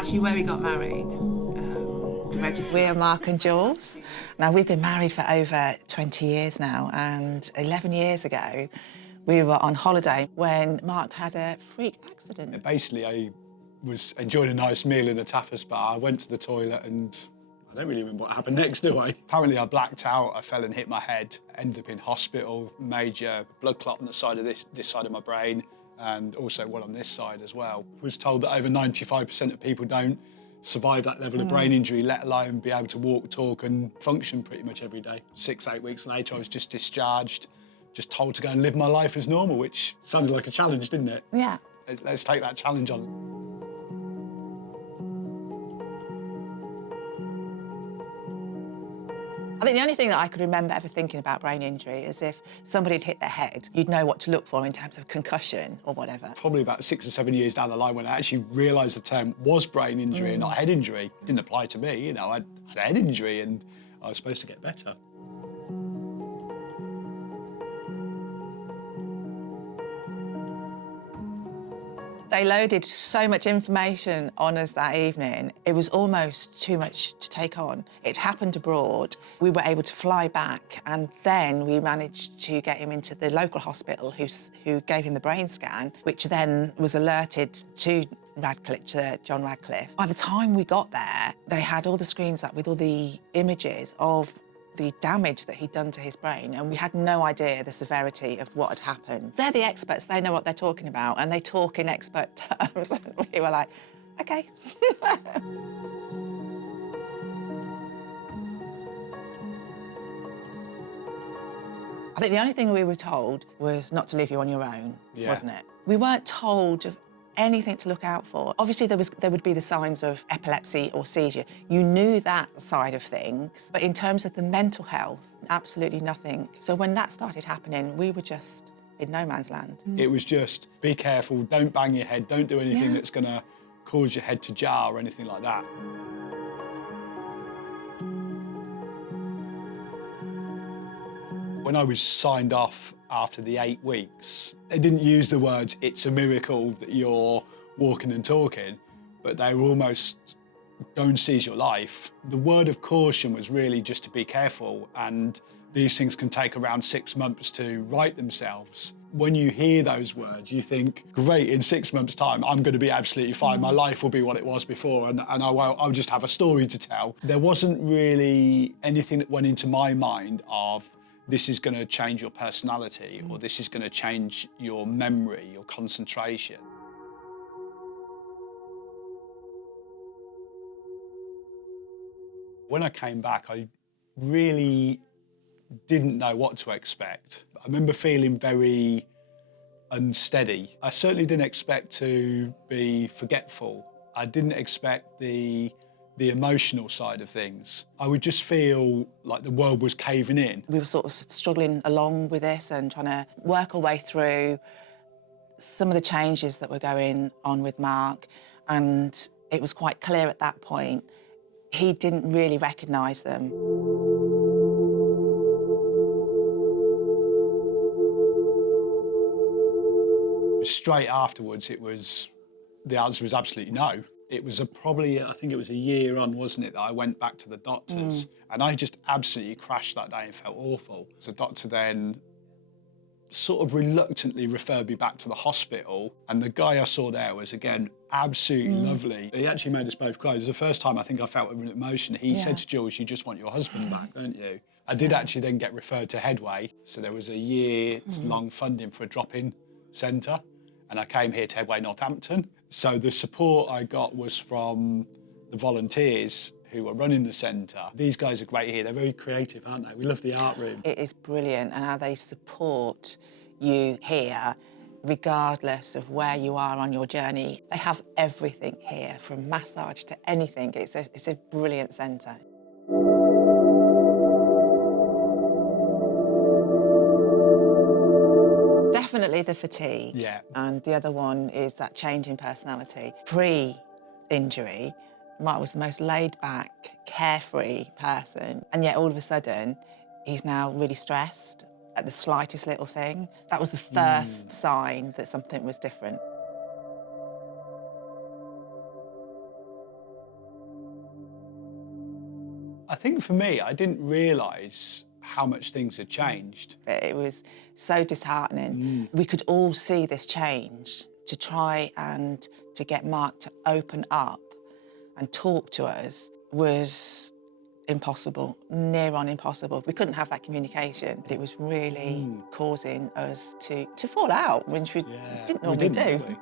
actually where we got married. We're Mark and Jules. Now, we've been married for over 20 years now, and 11 years ago, we were on holiday when Mark had a freak accident. Basically, I was enjoying a nice meal in a tapas bar. I went to the toilet and I don't really remember what happened next, do I? Apparently, I blacked out, I fell and hit my head, ended up in hospital, major blood clot on the side of this side of my brain, and also one on this side as well. I was told that over 95% of people don't survive that level of brain injury, let alone be able to walk, talk and function pretty much every day. 6-8 weeks later, I was just discharged, just told to go and live my life as normal, which sounded like a challenge, didn't it? Yeah. Let's take that challenge on. I think the only thing that I could remember ever thinking about brain injury is if somebody had hit their head, you'd know what to look for in terms of concussion or whatever. Probably about 6 or 7 years down the line when I actually realised the term was brain injury and not head injury. It didn't apply to me, you know, I had a head injury and I was supposed to get better. They loaded so much information on us that evening, it was almost too much to take on. It happened abroad. We were able to fly back, and then we managed to get him into the local hospital who gave him the brain scan, which then was alerted to John Radcliffe. By the time we got there, they had all the screens up with all the images of the damage that he'd done to his brain, and we had no idea the severity of what had happened. They're the experts, they know what they're talking about, and they talk in expert terms. We were like, okay. I think the only thing we were told was not to leave you on your own, wasn't it? We weren't told of anything to look out for. Obviously, there would be the signs of epilepsy or seizure. You knew that side of things, but in terms of the mental health, absolutely nothing. So when that started happening, we were just in no man's land. It was just, be careful, don't bang your head, don't do anything that's gonna cause your head to jar or anything like that. When I was signed off after the 8 weeks, they didn't use the words, it's a miracle that you're walking and talking, but they were almost, don't seize your life. The word of caution was really just to be careful, and these things can take around 6 months to right themselves. When you hear those words, you think, great, in 6 months' time, I'm going to be absolutely fine. My life will be what it was before, and I'll just have a story to tell. There wasn't really anything that went into my mind of, this is going to change your personality, or this is going to change your memory, your concentration. When I came back, I really didn't know what to expect. I remember feeling very unsteady. I certainly didn't expect to be forgetful. I didn't expect the emotional side of things. I would just feel like the world was caving in. We were sort of struggling along with this and trying to work our way through some of the changes that were going on with Mark, and it was quite clear at that point he didn't really recognise them. Straight afterwards, the answer was absolutely no. It was probably, I think it was a year on, wasn't it, that I went back to the doctors. And I just absolutely crashed that day and felt awful. So the doctor then sort of reluctantly referred me back to the hospital. And the guy I saw there was, again, absolutely lovely. He actually made us both cry. It was the first time I think I felt an emotion. He said to Jules, you just want your husband back, don't you? I did actually then get referred to Headway. So there was a year-long funding for a drop-in centre. And I came here to Headway, Northampton. So the support I got was from the volunteers who are running the centre. These guys are great here. They're very creative, aren't they? We love the art room. It is brilliant, and how they support you here, regardless of where you are on your journey. They have everything here, from massage to anything. It's a brilliant centre. Definitely the fatigue. Yeah. And the other one is that change in personality. Pre-injury, Mark was the most laid-back, carefree person, and yet all of a sudden, he's now really stressed at the slightest little thing. That was the first sign that something was different. think for me, I didn't realise how much things had changed. It was so disheartening. We could all see this change. To try and to get Mark to open up and talk to us was impossible, near on impossible. We couldn't have that communication. It was really causing us to fall out, which we didn't normally do. Did we?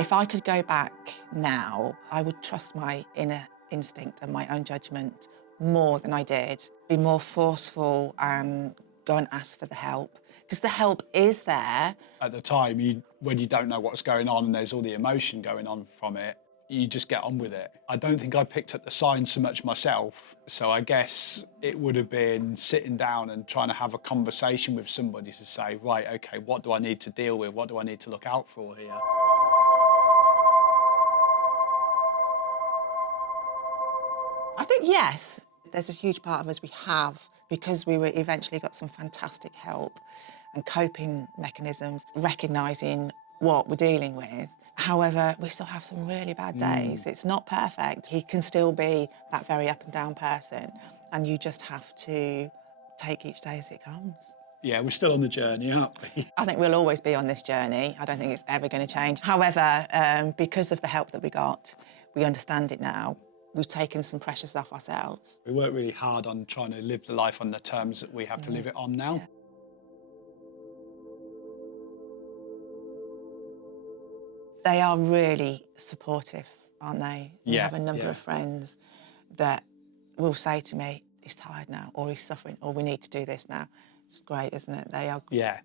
If I could go back now, I would trust my inner instinct and my own judgment more than I did. Be more forceful and go and ask for the help, because the help is there. At the time, when you don't know what's going on and there's all the emotion going on from it, you just get on with it. I don't think I picked up the signs so much myself, so I guess it would have been sitting down and trying to have a conversation with somebody to say, right, okay, what do I need to deal with? What do I need to look out for here? I think yes, there's a huge part of us we have, because we were eventually got some fantastic help and coping mechanisms, recognising what we're dealing with. However, we still have some really bad days. It's not perfect. He can still be that very up and down person, and you just have to take each day as it comes. Yeah, we're still on the journey, aren't we? I think we'll always be on this journey. I don't think it's ever going to change. However, because of the help that we got, we understand it now. We've taken some pressures off ourselves. We work really hard on trying to live the life on the terms that we have to live it on now. Yeah. They are really supportive, aren't they? We have a number of friends that will say to me, he's tired now, or he's suffering, or we need to do this now. It's great, isn't it?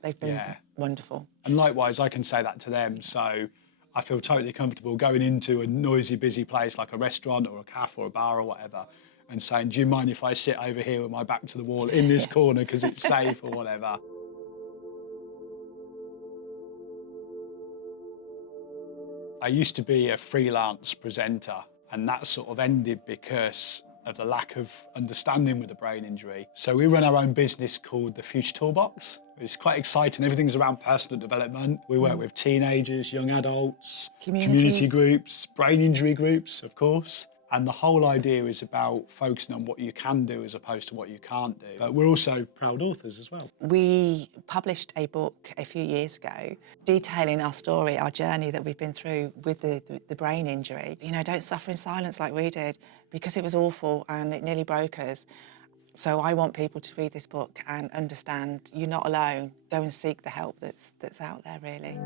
They've been wonderful. And likewise, I can say that to them. So I feel totally comfortable going into a noisy, busy place like a restaurant or a cafe or a bar or whatever and saying, do you mind if I sit over here with my back to the wall in this corner because it's safe or whatever? I used to be a freelance presenter, and that sort of ended because of the lack of understanding with the brain injury. So we run our own business called the Future Toolbox. It's quite exciting. Everything's around personal development. We work with teenagers, young adults, community groups, brain injury groups, of course. And the whole idea is about focusing on what you can do as opposed to what you can't do. But we're also proud authors as well. We published a book a few years ago detailing our story, our journey that we've been through with the brain injury. You know, don't suffer in silence like we did, because it was awful and it nearly broke us. So I want people to read this book and understand you're not alone. Go and seek the help that's out there, really.